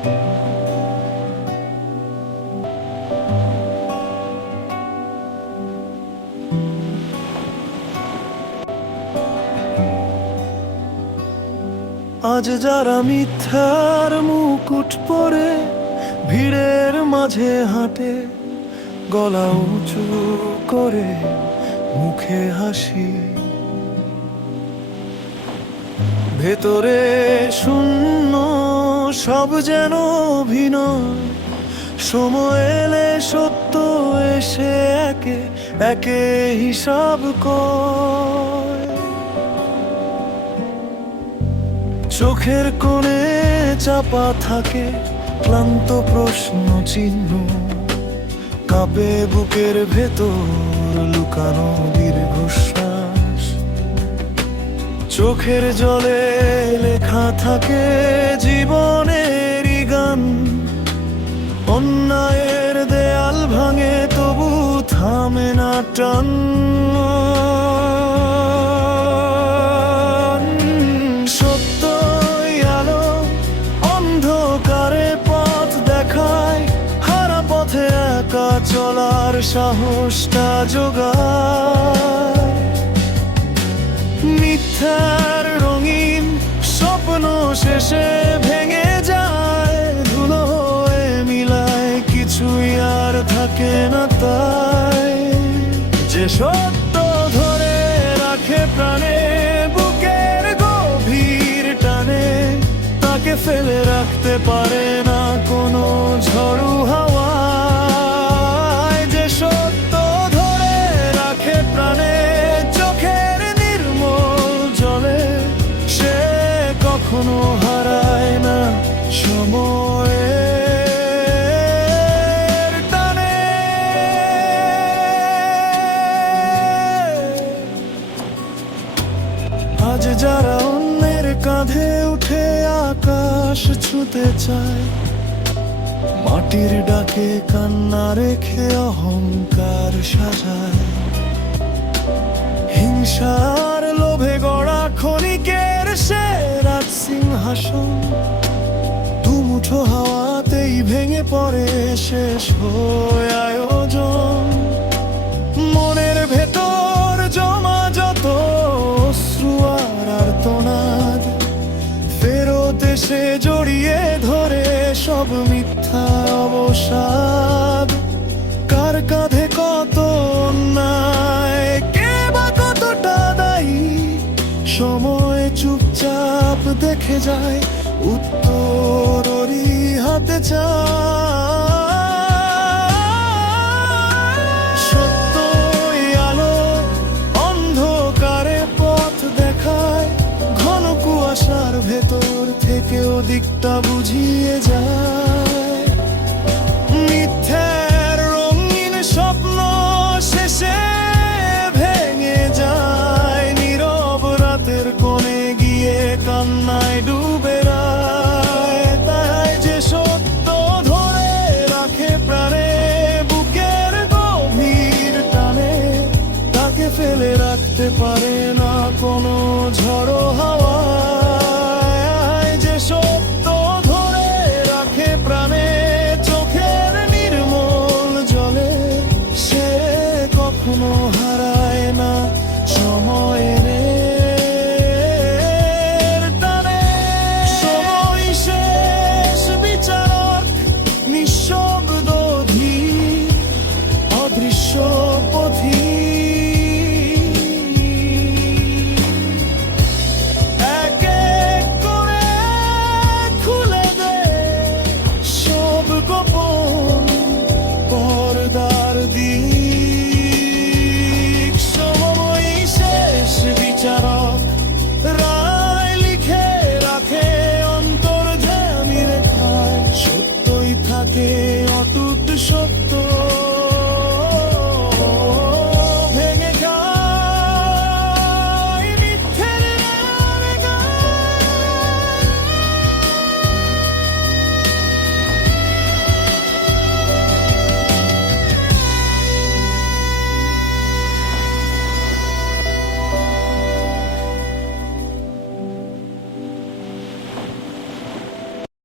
আজ যারা মিথ্যার মুকুট পরে ভিড়ের মাঝে হাঁটে, গলা উঁচু করে মুখে হাসি, ভেতরে শূন্য সব যেন অভিনয়। সময় এলে সত্য এসে একে একে হিসাব কয়। চোখের কোণে চাপা থাকে ক্লান্ত প্রশ্ন চিহ্ন, কাঁপে বুকের ভেতর লুকানো দীর্ঘশ্বাস। চোখের জলে লেখা থাকে জীবনেরই গান, অন্যায়ের দেয়াল ভাঙে তবু থামে না টান। সত্যই আলো অন্ধকারে পথ দেখায়, হারা পথে একা চলার সাহসটা জোগায়। মিথ্যার রঙিন স্বপ্ন শেষে ভেঙে যায়, ধুলো হয়ে মিলায় কিছুই আর থাকে না তাই। যে সত্য ধরে রাখে প্রাণে বুকের গভীর টানে, তাকে ফেলে রাখতে পারে না কোনো ঝড়ু হাওয়া। যে সত্য ধরে রাখে প্রাণে চোখের নির্মল জলে, সে কখনো হারায় না সময়ের টানে। আজ যারা অন্যের কাঁধে উঠে আকাশ ছুঁতে চায়, মাটির ডাকে কান্না রেখে অহংকার সাজায়। হিংসার লোভে গড়া ক্ষণিকের সে রাত সিংহাসন, দুমুঠো হাওয়াতেই ভেঙে পড়ে শেষ হয়ে আয়োজন। মনের ভেতর জমা যত অশ্রু আর আর্তনাদ, ফেরত এসে জড়িয়ে ধরে সব মিথ্যা অবসাদ। কার কাঁধে কত অন্যায়, কে বা কতটা দায়ী, সময় চুপচাপ দেখে যায়, উত্তর ওরই হাতে চায়। সত্যই আলো অন্ধকারে পথ দেখায়, ঘন কুয়াশার ভেতর থেকেও দিকটা বুঝিয়ে যায়।